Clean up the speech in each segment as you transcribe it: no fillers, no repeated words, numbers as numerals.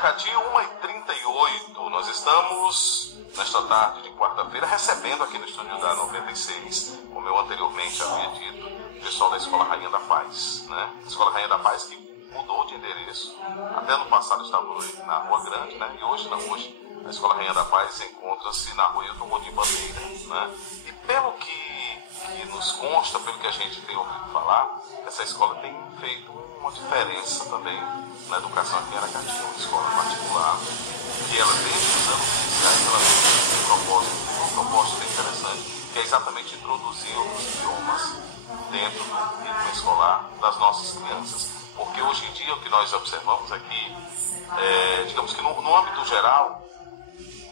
Aracati, 1h38, nós estamos, nesta tarde de quarta-feira, recebendo aqui no estúdio da 96, como eu anteriormente havia dito, o pessoal da Escola Rainha da Paz, né? A Escola Rainha da Paz que mudou de endereço, até no passado estava na Rua Grande, né? E hoje não, hoje a Escola Rainha da Paz encontra-se na Rua Hilton Gondim Bandeira, né? E pelo que nos consta, pelo que a gente tem ouvido falar, essa escola tem feito uma diferença também na educação aqui em Aracati. É uma escola particular que ela, desde os anos iniciais, ela tem um propósito bem interessante, que é exatamente introduzir outros idiomas dentro do ritmo escolar das nossas crianças. Porque hoje em dia o que nós observamos aqui, digamos que no âmbito geral,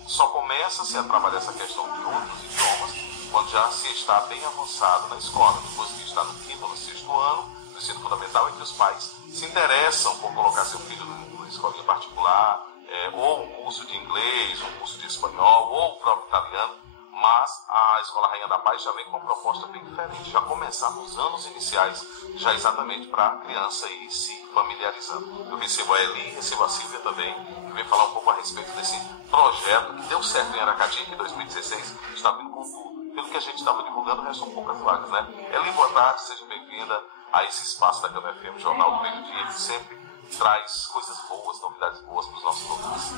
só começa-se a trabalhar essa questão de outros idiomas quando já se está bem avançado na escola, depois que está no quinto ou no sexto ano do ensino fundamental, em que os pais se interessam por colocar seu filho numa escolinha particular, ou um curso de inglês, um curso de espanhol, ou o próprio italiano, mas a Escola Rainha da Paz já vem com uma proposta bem diferente, já começar nos anos iniciais, já exatamente para a criança ir se familiarizando. Eu recebo a Eli, recebo a Silvia também, que vem falar um pouco a respeito desse projeto que deu certo em Aracati, que em 2016 está vindo com tudo. Pelo que a gente estava divulgando, restam poucas vagas, né? Eli, boa tarde, seja bem-vinda a esse espaço da Câmara FM, Jornal do Meio-Dia, que sempre traz coisas boas, novidades boas para os nossos ouvintes.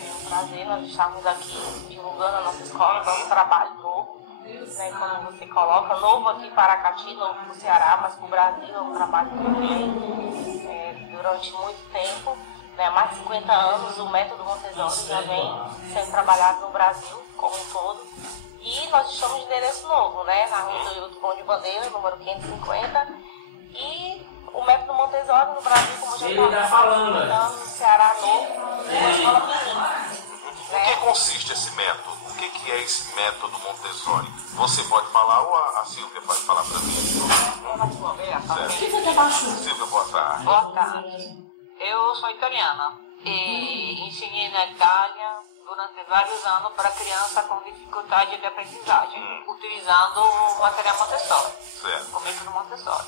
É um prazer nós estarmos aqui divulgando a nossa escola, nosso trabalho novo, né? Quando você coloca novo aqui para Aracati, novo para o Ceará, mas para o Brasil é um trabalho que vem durante muito tempo. Há mais de 50 anos o método Montessori já vem sendo trabalhado no Brasil como um todo. E nós estamos de endereço novo, né? Na Rua do Hilton Gondim Bandeira, número 550. E o método Montessori no Brasil, como já falamos, então, no Ceará novo, uma escola pequena. Em que consiste esse método? O que é esse método Montessori? Você pode falar ou a Silvia pode falar para mim? Silvia, boa tarde. Boa tarde. Eu sou italiana e ensinei na Itália durante vários anos para crianças com dificuldade de aprendizagem, utilizando o material Montessori, o método Montessori.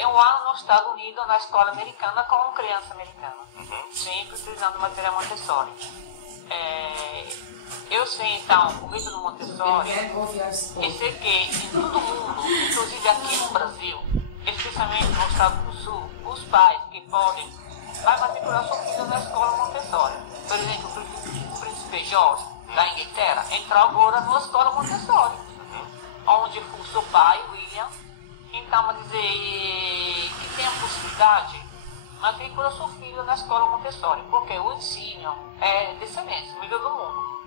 Eu ando nos Estados Unidos na escola americana com criança americana, sempre utilizando o material Montessori. Eu sei então o método Montessori, e sei que em todo o mundo, inclusive aqui no Brasil, especialmente no estado do Sul, os pais que podem vai matricular seu filho na escola Montessori. Por exemplo, o príncipe Jorge, da Inglaterra, entrou agora na escola Montessori, onde foi seu pai, William. Então, vamos dizer que tem a possibilidade de matricular seu filho na escola Montessori, porque o ensino é de excelência, o melhor do mundo.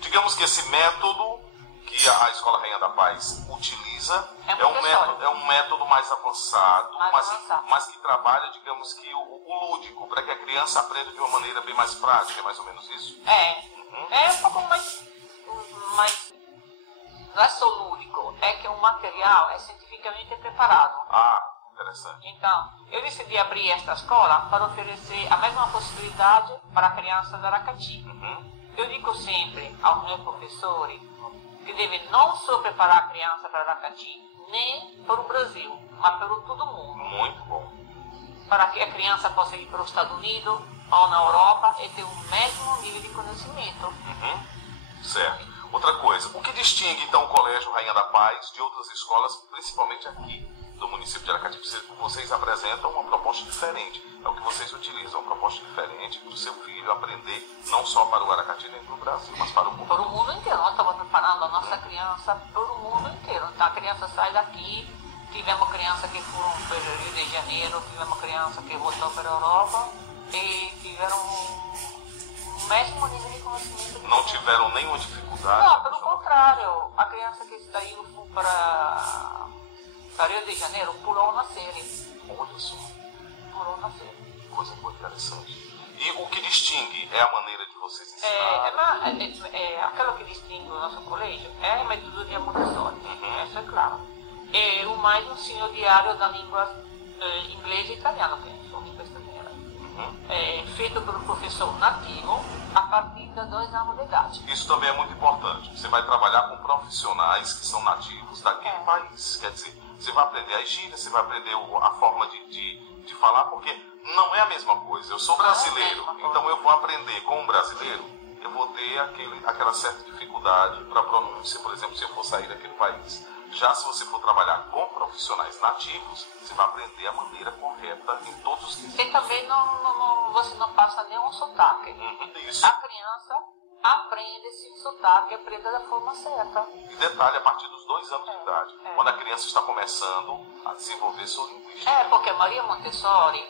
Digamos que esse método que a Escola Rainha da Paz utiliza é um método mais avançado, mas que trabalha, digamos que o lúdico, para que a criança aprenda de uma maneira bem mais prática, é mais ou menos isso? É um pouco mais não é só lúdico, é que o material é cientificamente preparado. Interessante. Então, eu decidi abrir esta escola para oferecer a mesma possibilidade para crianças de Aracati. Eu digo sempre aos meus professores que devem não só preparar a criança para Aracati, nem para o Brasil, mas para todo mundo. Muito bom. Para que a criança possa ir para os Estados Unidos ou na Europa e ter o mesmo nível de conhecimento. Certo. Outra coisa, o que distingue então o Colégio Rainha da Paz de outras escolas, principalmente aqui do município de Aracati? Vocês apresentam uma proposta diferente, é o que vocês utilizam, uma proposta diferente para o seu filho aprender não só para o Aracati nem para o Brasil, mas para o mundo. Para o mundo inteiro. Nós estamos preparando a nossa criança para o mundo inteiro. Então a criança sai daqui, tivemos criança que foram para o Rio de Janeiro, tivemos criança que voltou para a Europa e tiveram o mesmo nível de conhecimento. Não tiveram nenhuma dificuldade? Não, pelo contrário. A criança que saiu para Rio de Janeiro pulou na série. Olha só. Pulou na série. Coisa muito interessante. E o que distingue é a maneira de vocês ensinarem? Aquilo que distingue o nosso colégio é a metodologia Montessori. Isso é claro. É o mais ensino diário da língua inglesa e italiana, que são línguas estrangeiras. Feito pelo professor nativo a partir de 2 anos de idade. Isso também é muito importante. Você vai trabalhar com profissionais que são nativos daquele país. Quer dizer, Você vai aprender a gíria, você vai aprender a forma de falar, porque não é a mesma coisa. Eu sou brasileiro, então eu vou aprender com um brasileiro, eu vou ter aquela certa dificuldade para pronúncia, por exemplo, se eu for sair daquele país. Já se você for trabalhar com profissionais nativos, você vai aprender a maneira correta em todos os quesitos. E também você não passa nenhum sotaque. Isso. A criança aprende esse sotaque, aprende da forma certa. E detalhe, a partir dos 2 anos de idade, quando a criança está começando a desenvolver sua linguística. Porque Maria Montessori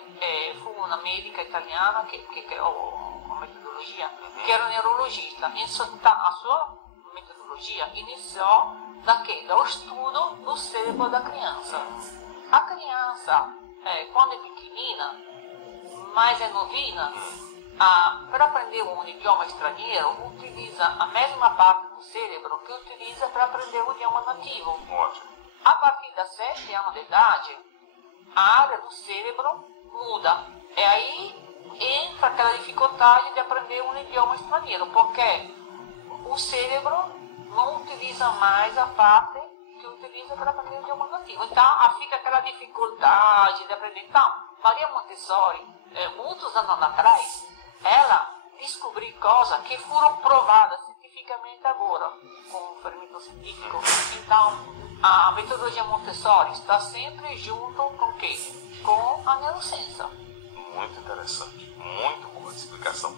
foi uma médica italiana que criou a metodologia, que era neurologista. A sua metodologia iniciou do estudo do cérebro da criança. A criança, quando é pequenina, mais é novinha, para aprender um idioma estrangeiro, utiliza a mesma parte do cérebro que utiliza para aprender o idioma nativo. Ótimo. A partir de 7 anos de idade, a área do cérebro muda. E aí entra aquela dificuldade de aprender um idioma estrangeiro, porque o cérebro não utiliza mais a parte que utiliza para aprender o idioma nativo. Então, fica aquela dificuldade de aprender. Então, Maria Montessori, muitos anos atrás, ela descobriu coisas que foram provadas cientificamente agora, com o fermento científico. Então, a metodologia Montessori está sempre junto com o quê? Com a neurociência. Muito interessante. Muito boa explicação.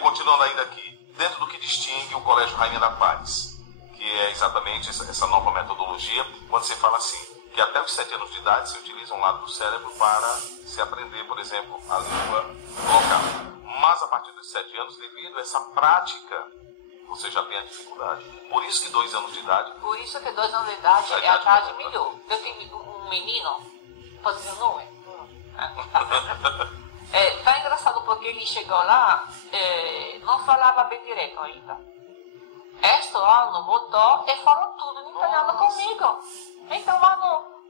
Continuando ainda aqui, dentro do que distingue o Colégio Rainha da Paz, que é exatamente essa nova metodologia, quando você fala assim, que até os 7 anos de idade se utiliza um lado do cérebro para se aprender, por exemplo, a língua local. Mas a partir dos 7 anos, devido a essa prática, você já tem a dificuldade. Por isso que 2 anos de idade... Por isso que 2 anos de idade é a idade melhor. Eu tenho um menino, pode dizer o nome? Tá engraçado porque ele chegou lá, não falava bem direito ainda. Este ano voltou e falou tudo em italiano comigo. Então,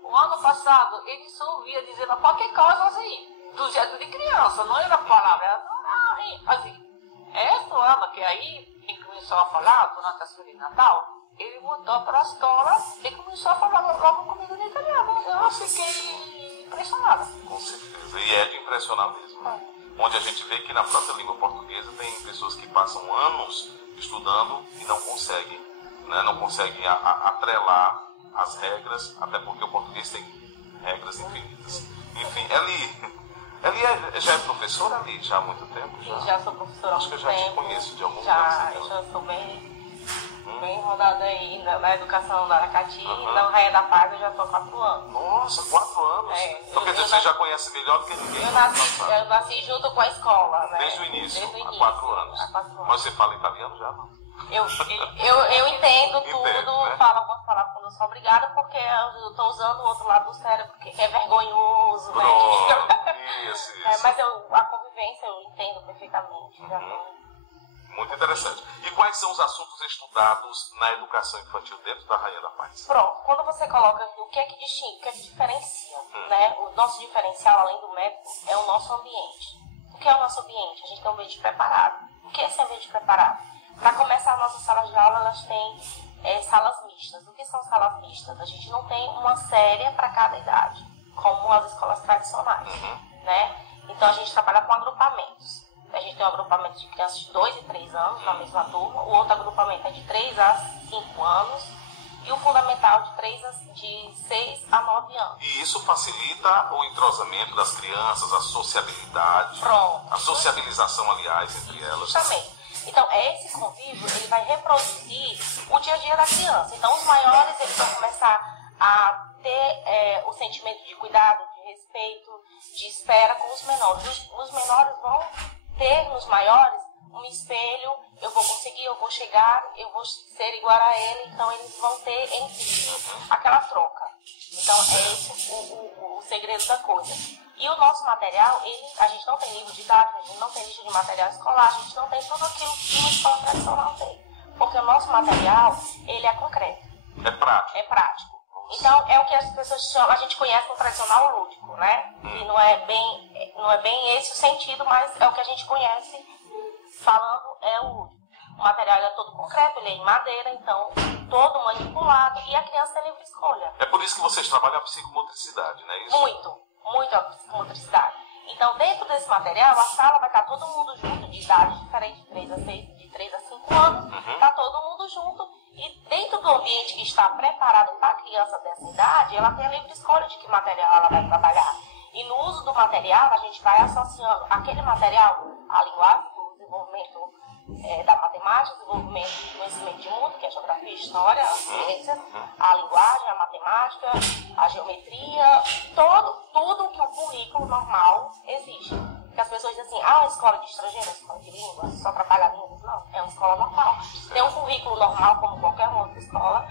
o ano passado, ele só ouvia dizer qualquer coisa assim, do jeito de criança, não era palavra, era assim. Este ano, que aí ele começou a falar durante as férias de Natal, ele voltou para a escola e começou a falar logo comigo em italiano. Eu fiquei impressionada. Com certeza, e é de impressionar mesmo. Onde a gente vê que na própria língua portuguesa tem pessoas que passam anos estudando e não conseguem, né, atrelar as regras, até porque o português tem regras infinitas. Enfim, Eli já é professora ali já há muito tempo? Já sou professora há muito tempo. Acho que eu já te conheço de algum lugar. Já sou bem rodada aí na educação da Aracati. Na Rainha da Paz eu já estou há 4 anos. Nossa, 4 anos? Então quer dizer, você já conhece melhor do que ninguém? Eu nasci junto com a escola, né? Desde o início, há 4 anos. Mas você fala italiano já, não? Eu entendo tudo, né? falo algumas palavras quando eu sou obrigada, porque eu estou usando o outro lado do cérebro, que é vergonhoso, né? Isso. Mas a convivência eu entendo perfeitamente. Muito interessante. E quais são os assuntos estudados na educação infantil dentro da Rainha da Paz? Pronto, quando você coloca o que é que distingue, o que é que diferencia, né? O nosso diferencial, além do método, é o nosso ambiente. O que é o nosso ambiente? A gente tem um ambiente preparado. O que é esse ambiente preparado? Para começar, as nossas salas de aula, elas têm salas mistas. O que são salas mistas? A gente não tem uma série para cada idade, como as escolas tradicionais, né? Então, a gente trabalha com agrupamentos. A gente tem um agrupamento de crianças de 2 e 3 anos na mesma turma, o outro agrupamento é de 3 a 5 anos e o fundamental de 6 a 9 anos. E isso facilita o entrosamento das crianças, a sociabilidade, Pronto. A sociabilização, aliás, entre elas. Justamente. Então, esse convívio, ele vai reproduzir o dia a dia da criança. Então, os maiores, eles vão começar a ter o sentimento de cuidado, de respeito, de espera com os menores. Os menores vão ter nos maiores um espelho, eu vou conseguir, eu vou chegar, eu vou ser igual a ele, então eles vão ter entre si aquela troca. Então é esse o segredo da coisa. E o nosso material, a gente não tem livro didático, a gente não tem lista de material escolar, a gente não tem tudo aquilo que uma escola tradicional tem. Porque o nosso material, ele é concreto. É prático. É prático. Então, é o que as pessoas chamam, a gente conhece no tradicional lúdico, né? E não é bem esse o sentido, mas é o que a gente conhece falando é o lúdico. O material é todo concreto, ele é em madeira, então todo manipulado e a criança tem livre escolha. É por isso que vocês trabalham a psicomotricidade, não é isso? Muito a psicomotricidade. Então, dentro desse material, a sala vai estar todo mundo junto, de idades diferentes, de 3 a 5 anos, está todo mundo junto. E dentro do ambiente que está preparado para a criança dessa idade, ela tem a livre escolha de que material ela vai trabalhar. E no uso do material, a gente vai associando aquele material à linguagem, o desenvolvimento da matemática, o desenvolvimento do conhecimento de mundo, que é a geografia, a história, as ciências, a linguagem, a matemática, a geometria, tudo que o currículo normal exige. Porque as pessoas dizem assim, uma escola de estrangeiro, escola de línguas, só trabalha línguas. Não, é uma escola normal. Tem um currículo normal como qualquer outra escola.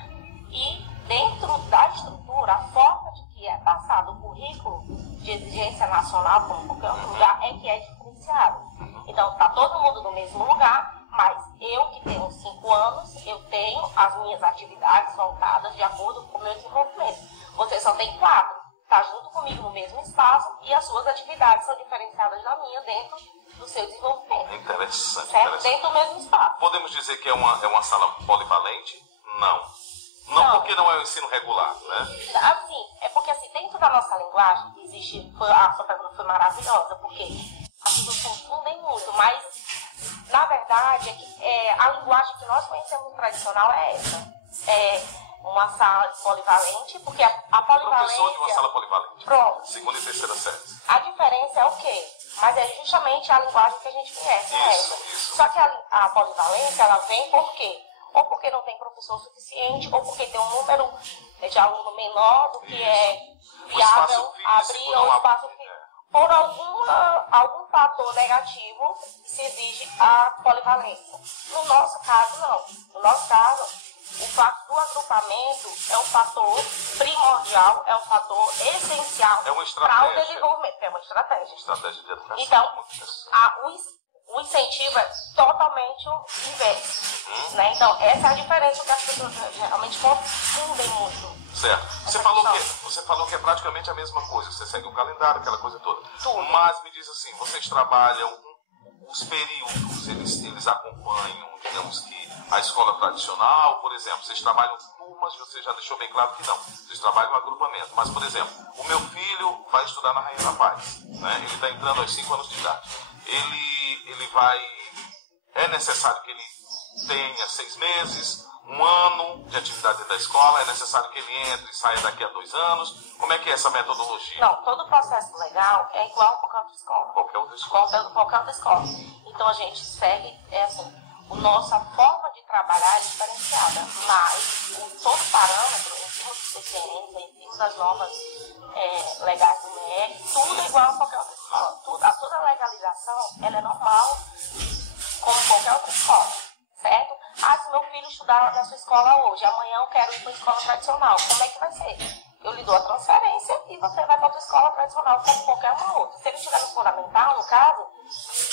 E dentro da estrutura, a forma de que é passado o currículo de exigência nacional, como qualquer outro lugar, é que é diferenciado. Então, está todo mundo no mesmo lugar, mas eu que tenho 5 anos, eu tenho as minhas atividades voltadas de acordo com o meu desenvolvimento. Você só tem 4. Está junto comigo no mesmo espaço e as suas atividades são diferenciadas da minha dentro do seu desenvolvimento. Interessante. Certo? Interessante. Dentro do mesmo espaço. Podemos dizer que é uma sala polivalente? Não, porque não é o ensino regular, né? Assim, é porque assim, dentro da nossa linguagem, a sua pergunta foi maravilhosa, porque as pessoas confundem muito, mas na verdade a linguagem que nós conhecemos tradicional é essa. É uma sala polivalente, porque a polivalência... Professor de uma sala polivalente. Pronto. Segunda e terceira série. A diferença é o quê? Mas é justamente a linguagem que a gente conhece. Isso. Só que a polivalência, ela vem por quê? Ou porque não tem professor suficiente, ou porque tem um número de aluno menor do que é viável abrir o espaço físico. Por algum fator negativo se exige a polivalência. No nosso caso, não. No nosso caso, o fato do agrupamento é um fator primordial, é um fator essencial para o desenvolvimento. É uma estratégia. Estratégia de educação. Então, o incentivo é totalmente o inverso. Né? Então, essa é a diferença que as pessoas geralmente confundem muito. Certo. Você falou que é praticamente a mesma coisa. Você segue o calendário, aquela coisa toda. Tudo. Mas me diz assim, vocês trabalham os períodos, eles acompanham, digamos que, a escola tradicional, por exemplo, vocês trabalham turmas, você já deixou bem claro que não. Vocês trabalham um agrupamento. Mas, por exemplo, o meu filho vai estudar na Rainha da Paz. Né? Ele está entrando aos 5 anos de idade. Ele vai... É necessário que ele tenha 6 meses, 1 ano de atividade da escola, é necessário que ele entre e saia daqui a 2 anos. Como é que é essa metodologia? Não, todo o processo legal é igual a qualquer outra escola. Qualquer outra escola. Qualquer outra escola. Então a gente segue, a nossa forma de trabalhar é diferenciada, mas todo parâmetro, em cima dos CCNs, em cima das normas legais do MEC, tudo é igual a qualquer outra escola. Toda a legalização, ela é normal, como qualquer outra escola, certo? Se meu filho estudar na sua escola hoje, amanhã eu quero ir para a escola tradicional, como é que vai ser? Eu lhe dou a transferência e você vai para outra escola tradicional, como qualquer uma outra. Se ele estiver no fundamental, no caso,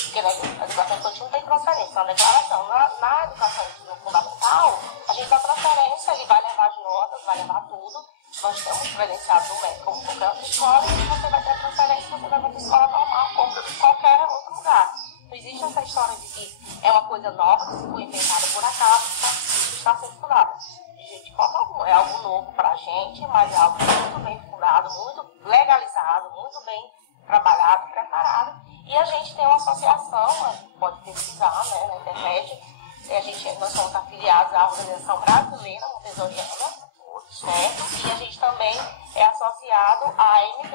porque na educação infantil não tem transferência, é uma declaração. Na educação no fundamental, a gente dá transferência, ele vai levar as notas, vai levar tudo. Nós temos credenciado no MEC como qualquer outra escola, e você vai ter a transferência, você vai para outra escola normal, como qualquer outro lugar. Não existe essa história de que é uma coisa nova, que foi inventada por acaso, que está sendo estudada. De forma alguma, é algo novo para a gente, mas é algo muito bem fundado, muito legalizado, muito bem trabalhado, preparado. E a gente tem uma associação, pode pesquisar, né, na internet, nós somos afiliados à Organização Brasileira Montessoriana, certo? E a gente também é associado à AMB,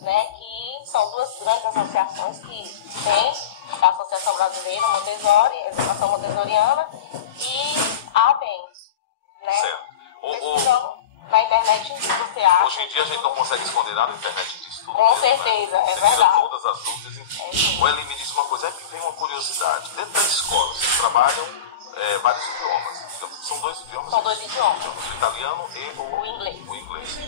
né, que são 2 grandes associações que tem, a Associação Brasileira Montessori, Educação Montessoriana, e a ABEM. Né? Certo. Na internet você acha. Hoje em dia a gente não consegue esconder nada na internet disso tudo. Com certeza, né? É verdade. Tira todas as dúvidas, enfim. O Eli me disse uma coisa, é que vem uma curiosidade. Dentro da escola, vocês trabalham vários idiomas. São 2 idiomas? São 2 idiomas. O italiano e o inglês. O inglês.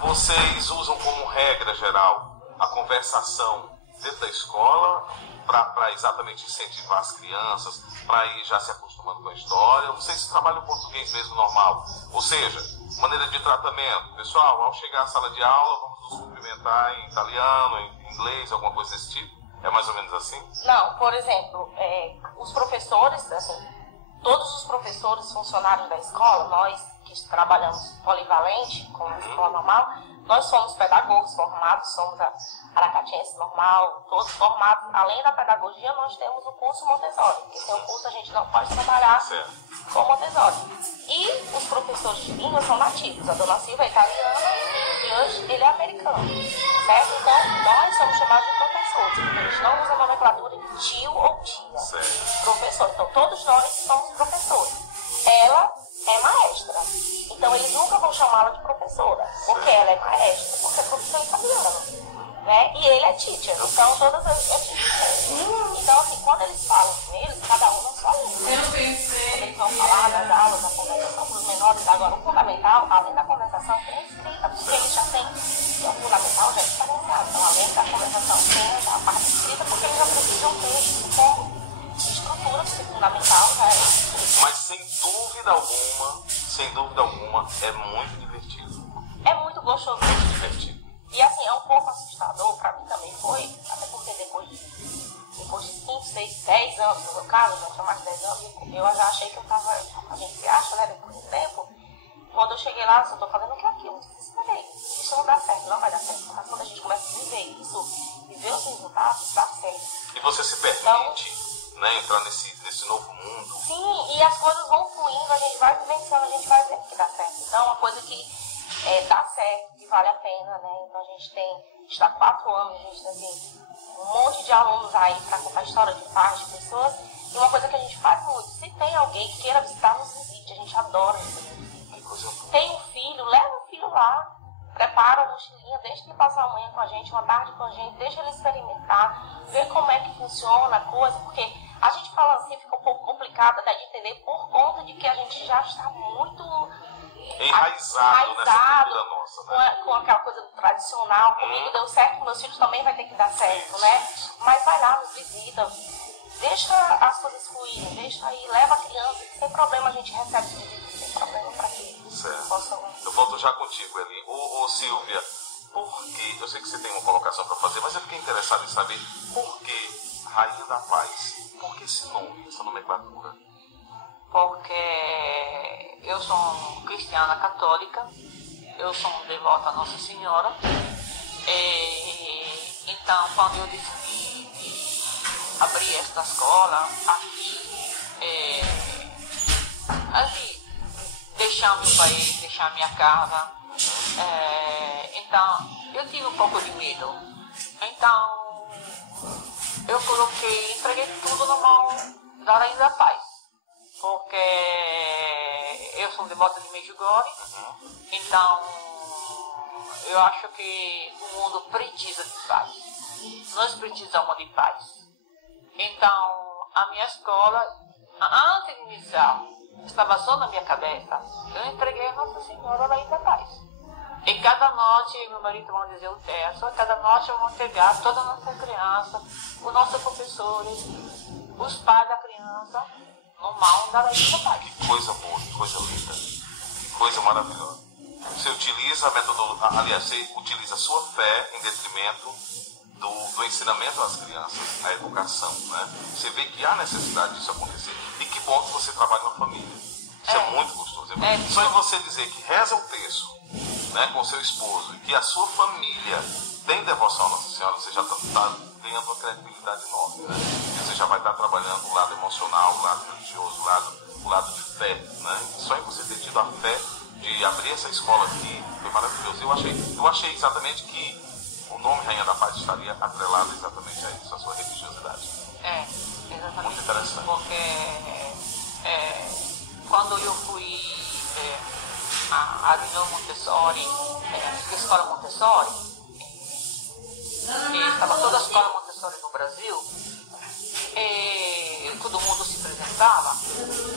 Vocês usam como regra geral a conversação dentro da escola para exatamente incentivar as crianças, para ir já se acostumando com a história? Vocês trabalham português mesmo normal? Ou seja, maneira de tratamento. Pessoal, ao chegar à sala de aula, vamos nos cumprimentar em italiano, em inglês, alguma coisa desse tipo? É mais ou menos assim? Não, por exemplo, os professores, assim, todos os professores funcionários da escola, nós que trabalhamos polivalente, com a escola normal, nós somos pedagogos formados, somos a aracatiense normal, todos formados. Além da pedagogia, nós temos o curso Montessori, porque sem o curso a gente não pode trabalhar com Montessori. E os professores de língua são nativos, a dona Silva é italiana e hoje ele é americano, certo? Então, nós somos chamados de professores, porque a gente não usa a nomenclatura de tio ou tia, professor. Então, todos nós somos professores. Ela é maestra, então eles nunca vão chamá-la de professora, porque ela é maestra, porque é professora italiana, né? E ele é teacher, então todas as teacher. Então, assim, quando eles falam com eles, cada um na sua língua. Quando eles vão falar nas aulas, na conversação para os menores, agora o fundamental, além da conversação, tem a escrita, porque eles já têm, o fundamental já é diferenciado. Então, além da conversação, tem já a parte escrita, porque eles já precisam ter isso como estrutura, porque fundamental já é escrita. Mas sem dúvida alguma, é muito divertido. É muito gostoso. Muito divertido. E assim, é um pouco assustador, pra mim também foi, até porque depois de 5, 6, 10 anos, no meu caso, já tinha mais de 10 anos, eu já achei que eu tava, a gente se acha, né, depois de um tempo, quando eu cheguei lá, eu tô fazendo o que é aquilo, eu desesperei, isso não dá certo, não vai dar certo, mas quando a gente começa a viver isso, viver os resultados, dá certo. E você se permite, né, entrar nesse novo mundo. Sim, e as coisas vão fluindo, a gente vai vivenciando, a gente vai ver que dá certo. Então, uma coisa que dá certo, que vale a pena, né? Então, a gente está há 4 anos, a gente tem assim, um monte de alunos aí para contar a história de pais, de pessoas. E uma coisa que a gente faz muito, se tem alguém que queira visitar, nos visite, a gente adora isso. Tem um filho, leva o filho lá, prepara a mochilinha, deixa ele passar a manhã com a gente, uma tarde com a gente, deixa ele experimentar, ver como é que funciona a coisa, porque a gente fala assim, fica um pouco complicado até de entender por conta de que a gente já está muito enraizado nessa cultura nossa, né? Com aquela coisa do tradicional. Comigo deu certo, com meus filhos também vai ter que dar certo, né? Mas vai lá, nos visita, deixa as coisas fluírem, deixa aí, leva a criança, sem problema a gente recebe visita, sem problema para que possam. Eu volto já contigo, Eli. Ô Silvia, por que, eu sei que você tem uma colocação para fazer, mas eu fiquei interessado em saber por que Rainha da Paz? Por que esse nome, essa nomenclatura? Porque eu sou cristiana católica, eu sou devota a Nossa Senhora, então quando eu decidi abrir esta escola aqui, deixar meu país, deixar minha casa, então eu tive um pouco de medo, então eu entreguei tudo na mão da Rainha da Paz. Porque eu sou devota de Medjugorje, então eu acho que o mundo precisa de paz. Nós precisamos de paz. Então, a minha escola, antes de iniciar, estava só na minha cabeça. Eu entreguei a Nossa Senhora Rainha da Paz. E cada noite, meu marido vai dizer o texto, cada noite eu vou entregar toda a nossa criança, os nossos professores, os pais da criança, no mal da Rainha da Paz. Que coisa boa, que coisa linda, que coisa maravilhosa. Você utiliza a metodologia, aliás, você utiliza a sua fé em detrimento do ensinamento às crianças, a educação, né? Você vê que há necessidade disso acontecer. E que bom que você trabalha na família. Isso é muito gostoso. Só em você dizer que reza o terço, né, com seu esposo, e que a sua família tem devoção à Nossa Senhora, você já está ganhando uma credibilidade enorme, né? Você já vai estar trabalhando o lado emocional, o lado religioso, o lado de fé, né? Só em você ter tido a fé de abrir essa escola aqui foi maravilhoso. Eu achei exatamente que o nome Rainha da Paz estaria atrelado exatamente a isso, a sua religiosidade. Exatamente. Muito interessante. Porque quando eu fui a Avenida Montessori, a escola Montessori, estava toda a escola Montessori no Brasil, e todo mundo se apresentava.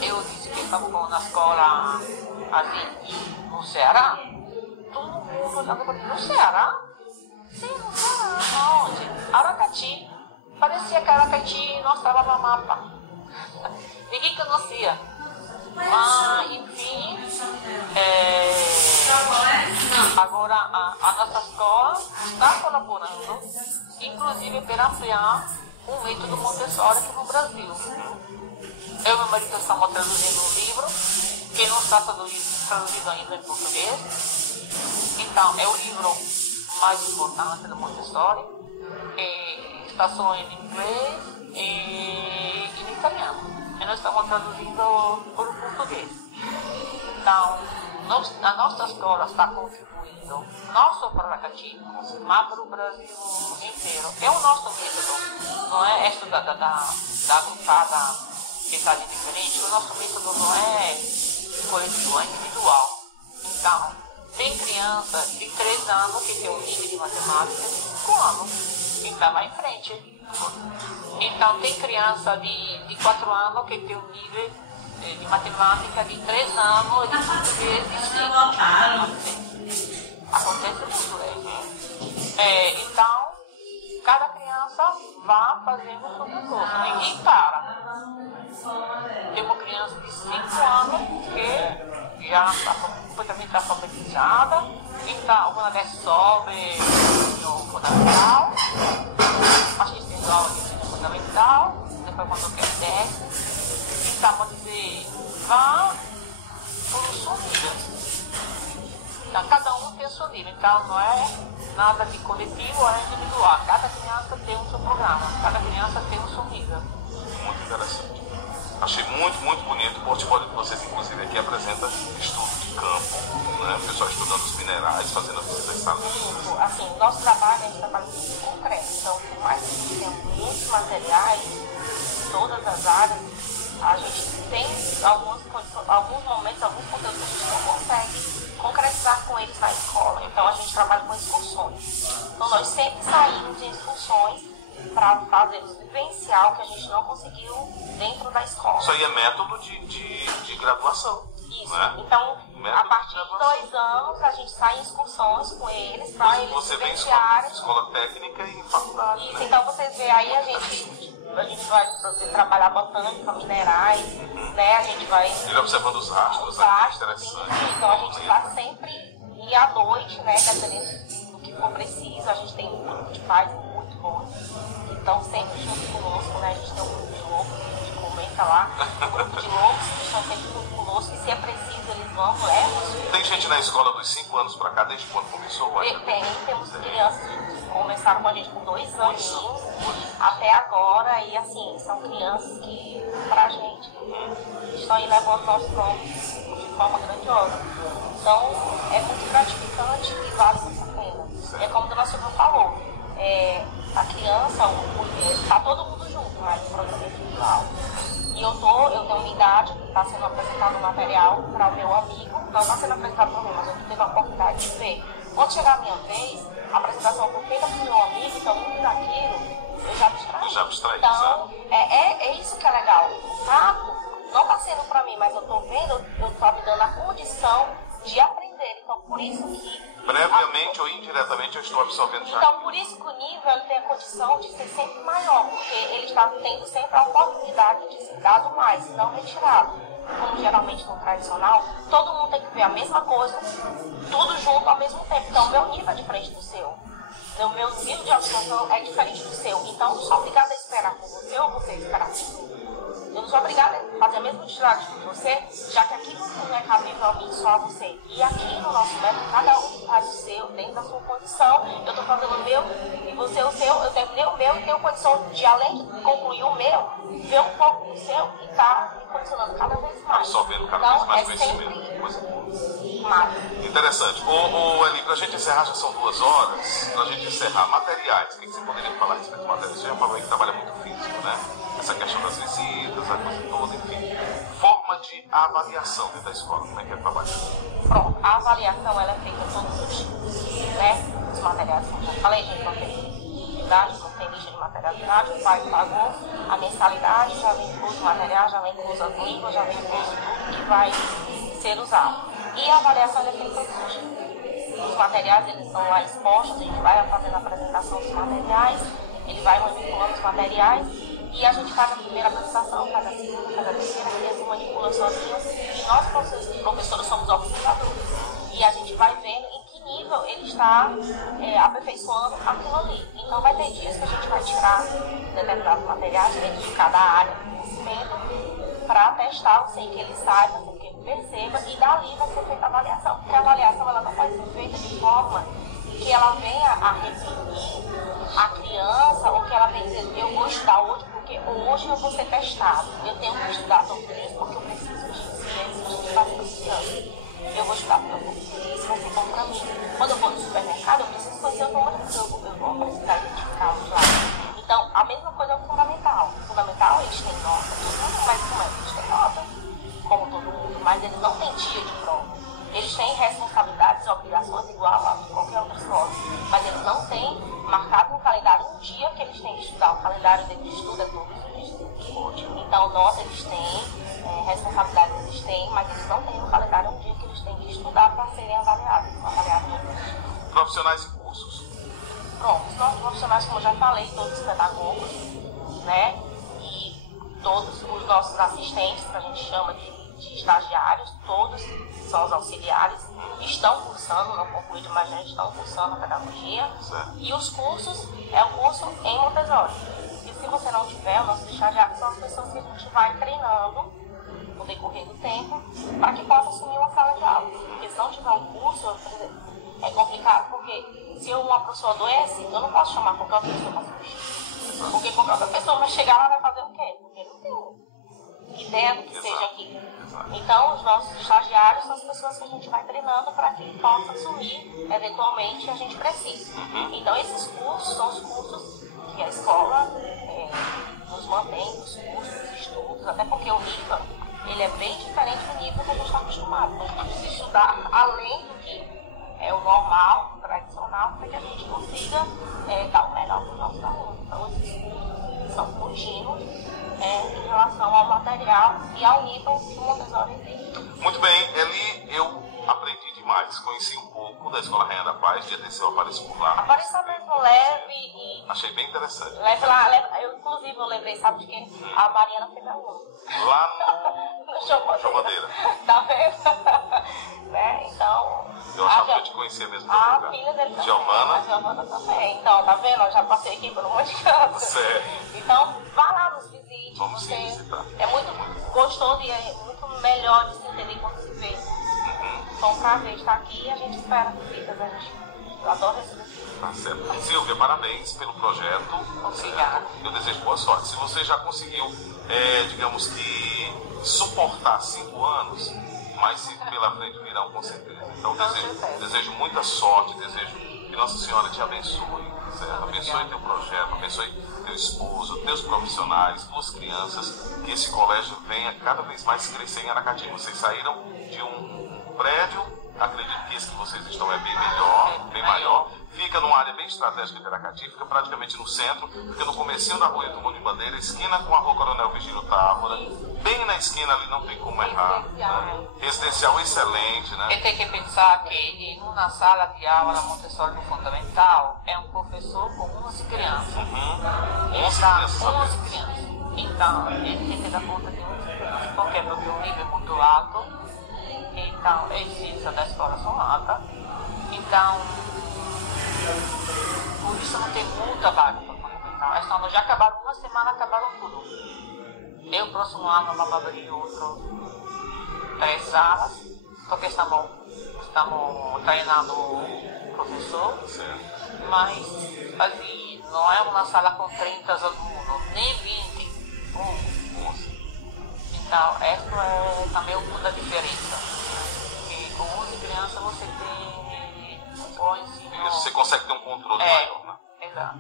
Eu disse que estava na escola ali no Ceará, todo mundo olhando para mim, no Ceará? Sim, no Ceará. Onde? Aracati. Parecia que Aracati não estava no mapa. Ninguém conhecia. Enfim, agora a nossa escola está colaborando, inclusive para ampliar o método Montessori aqui no Brasil. Eu e meu marido estamos traduzindo um livro que não está traduzido ainda em português. Então, é o livro mais importante do Montessori. Está só em inglês e em italiano. E nós estamos traduzindo para o português. Então, a nossa escola está contribuindo não só para Aracati, mas para o Brasil inteiro. É o nosso método, não é esse da agrupada que está ali diferente. O nosso método não é coletivo, é individual. Então, tem criança de 3 anos que tem um nível de matemática de 5 anos, então vai em frente. Então, tem criança de 4 anos que tem um nível de matemática de 3 anos e de português de 5. Acontece muito, então, cada criança vai fazendo o seu percurso, ninguém para. Tem uma criança de 5 anos que já está completamente alfabetizada, então alguma vez sobe no fundamental, assistindo aula de ensino fundamental, depois quando quer desce, então vamos dizer, vai por um seu nível. Então cada um tem o seu nível, então não é nada de coletivo, é individual. Cada criança tem o seu programa, cada criança tem o seu nível. Muito interessante. Achei muito, muito bonito o portfólio que vocês, inclusive, aqui apresenta estudo de campo, né? O pessoal estudando os minerais, fazendo a visita de salinas. Assim, o nosso trabalho é um trabalho muito concreto. Então, por mais que a gente tenha muitos materiais em todas as áreas, a gente tem alguns momentos, alguns conteúdos que a gente não consegue concretizar com eles na escola. Então, a gente trabalha com excursões. Então, nós sempre saímos em excursões para fazer o vivencial que a gente não conseguiu dentro da escola. Isso aí é método de graduação. Isso. Né? Então, Método a partir de 2 anos, a gente sai em excursões com eles para eles você vem em vivenciarem. escola técnica e faculdade. Isso, né? então vocês veem aí, a gente vai trabalhar botânica, minerais, né? A gente vai. Ele observando os rastros, interessante. Então a gente está sempre e à noite, né? Dependendo do que for preciso, a gente tem um grupo de pais muito bom. Então sempre junto conosco, né? A gente tem um grupo de loucos, a gente comenta lá, um grupo de loucos que estão sempre junto conosco e se é preciso eles vão, levam. Tem gente na escola dos 5 anos para cá, desde quando começou? Temos crianças que começaram com a gente com 2 aninhos até agora e assim, são crianças que pra gente estão aí levando o nosso nome de forma grandiosa. Então é muito gratificante e vale muito a pena. É como a dona Silvia falou, a criança, está todo mundo junto, mas o programa é individual. E eu tenho uma idade que está sendo apresentado um material para o meu amigo, não está sendo apresentado para mim, mas eu tive a oportunidade de ver. Quando chegar a minha vez, a apresentação foi feita para o meu amigo, então muito daquilo eu já abstraí. Então, é isso que é legal. O fato não está sendo para mim, mas eu estou vendo, eu estou me dando a condição de aprender. Então, por isso que... Previamente ou indiretamente eu estou absorvendo já. Então, por isso que o nível ele tem a condição de ser sempre maior, porque ele está tendo sempre a oportunidade de ser dado mais, não retirado. Como geralmente no tradicional, todo mundo tem que ver a mesma coisa, tudo junto ao mesmo tempo. Então, o meu nível é diferente do seu. O meu nível de absorção é diferente do seu. Então, eu não sou obrigada a esperar por você ou você esperar por mim. Eu não sou obrigada a fazer a mesma atividade que você, já que aquilo não é cabível a mim, só a você. E aqui no nosso método, cada um faz o seu, dentro da sua condição. Eu estou fazendo o meu e você o seu. Eu terminei o meu e tenho condição de, além de concluir o meu, ver um pouco do seu e estar me condicionando cada vez mais. Absorvendo cada vez mais conhecimento. Coisa boa. Interessante. Eli, para a gente encerrar, já são 2 horas. Para a gente encerrar, materiais. O que você poderia falar a respeito de materiais? Você já falou aí que trabalha muito físico, né? Essa questão das visitas, a coisa toda, enfim. Forma de avaliação dentro da escola, como é que é trabalhado? Pronto, a avaliação ela é feita todos os dias, né? Os materiais, como eu já falei, a gente não tem idade, não tem lista de material de idade, o pai pagou a mensalidade, já vem incluso o material, já vem incluso as línguas, já vem incluso tudo que vai ser usado. E a avaliação ela é feita todos os dias. Os materiais eles estão lá expostos, a gente vai fazendo a apresentação dos materiais, ele vai manipulando os materiais E a gente faz a primeira apresentação, faz a segunda, faz a terceira, a criança manipula sozinha e nós, professores, somos observadores. E a gente vai vendo em que nível ele está aperfeiçoando aquilo ali. Então vai ter dias que a gente vai tirar determinados materiais dentro de cada área do conhecimento para testá-lo sem que ele saiba, sem que ele perceba, e dali vai ser feita a avaliação. Porque a avaliação ela não pode ser feita de forma que ela venha a reprimir a criança, ou que ela venha dizer, eu vou estudar hoje porque hoje eu vou ser testado. Eu tenho que estudar todo dia porque eu preciso disso. E é isso que a gente faz com as crianças. Eu vou estudar porque eu vou precisar, isso vai ser bom para mim. Quando eu vou no supermercado, eu preciso conhecer os números, eu vou precisar identificá-los lá. Então, a mesma coisa é o fundamental. O fundamental, eles têm nota, todo mundo, mas como é? Eles têm nota, como todo mundo, mas eles não têm dia de prova. Eles têm responsabilidades e obrigações igual a qualquer outra escola, mas eles não têm marcado no calendário um dia que eles têm que estudar. O calendário deles de estudo é todos os dias. Então, nota eles têm, responsabilidades eles têm, mas eles não têm no calendário um dia que eles têm que estudar para serem avaliados. Profissionais e cursos. Pronto, os nossos profissionais, como eu já falei, todos os pedagogos, né? E todos os nossos assistentes, que a gente chama de estagiários, todos são os auxiliares, estão cursando, não concluíram, mas já estão cursando a pedagogia. Certo. E os cursos, é o curso em Montessori. E se você não tiver, os nossos estagiários são as pessoas que a gente vai treinando no decorrer do tempo para que possa assumir uma sala de aula. Porque se não tiver um curso, é complicado, porque se uma pessoa adoece, eu não posso chamar qualquer outra pessoa para substituir. Porque qualquer outra pessoa vai chegar lá e vai fazer o quê? Porque não tem ideia do que seja aquilo. Então, os nossos estagiários são as pessoas que a gente vai treinando para que ele possa assumir, eventualmente, a gente precisa. Então, esses cursos são os cursos que a escola nos mantém, os cursos, os estudos, até porque o nível, ele é bem diferente do nível que a gente está acostumado. A gente precisa estudar além do que é o normal, o tradicional, para que a gente consiga dar o melhor para os nossos alunos. Então, esses cursos são contínuos em relação ao material e ao nível que o Montessori existe. Muito bem, Eli, eu aprendi demais. Conheci um pouco da Escola Rainha da Paz, dia desse eu apareço por lá. Apareça mesmo leve e... Achei bem interessante. Leve lá, inclusive eu lembrei, sabe de quem? A Mariana fez aluno. Lá no Chomadeira. Tá vendo? Né? Então... Eu achava que eu te conhecia mesmo. A filha dele também. Giovana. A Giovana também. Então, tá vendo? Eu já passei aqui por um monte de canto. Certo. Então, vá lá, nos visite. Vamos sim visitar. É muito gostoso e é muito melhor de se entender quando se vê. Foi um prazer estar aqui e a gente espera visitas. Eu adoro receber visitas. Tá certo. Silvia, parabéns pelo projeto. Obrigada. Eu desejo boa sorte. Se você já conseguiu, digamos que, suportar 5 anos, mas se pela frente virão com certeza. Então desejo muita sorte, desejo que Nossa Senhora te abençoe, certo? Abençoe teu projeto, abençoe teu esposo, teus profissionais, tuas crianças, que esse colégio venha cada vez mais crescer em Aracati. Vocês saíram de um prédio, acredito que esse que vocês estão é bem melhor, bem maior. Fica numa área bem estratégica de Aracati, fica praticamente no centro, fica no comecinho da rua Edmundo de Bandeira, esquina com a rua Coronel Virgílio Távora, bem na esquina ali, não tem como errar. Né? Residencial excelente, né? E tem que pensar que em uma sala de aula Montessori no fundamental é um professor com 11 crianças. 11 crianças. 11 crianças. Então, ele tem que dar conta de 11 crianças. Por quê? Porque o nível é muito alto. Então, as exigências da escola são altas. Então, por isso não tem muita vaga para fundamental. Esse ano já acabaram, uma semana acabaram tudo. E o próximo ano vamos abrir outro 3 salas, porque estamos treinando o professor, mas assim, não é uma sala com 30 alunos, nem 20, 11. Então, essa é também um pouco da diferença. Que com 11 crianças você tem um bom ensino. Você consegue ter um controle maior, né? Exato.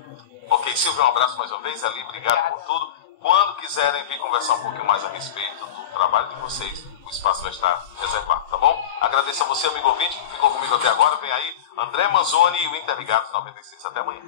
Ok, Silvia, um abraço mais uma vez. Ali, obrigado por tudo. Quando quiserem vir conversar um pouquinho mais a respeito do trabalho de vocês, o espaço vai estar reservado, tá bom? Agradeço a você, amigo ouvinte, que ficou comigo até agora. Vem aí André Manzoni e o Interligados 96. Até amanhã.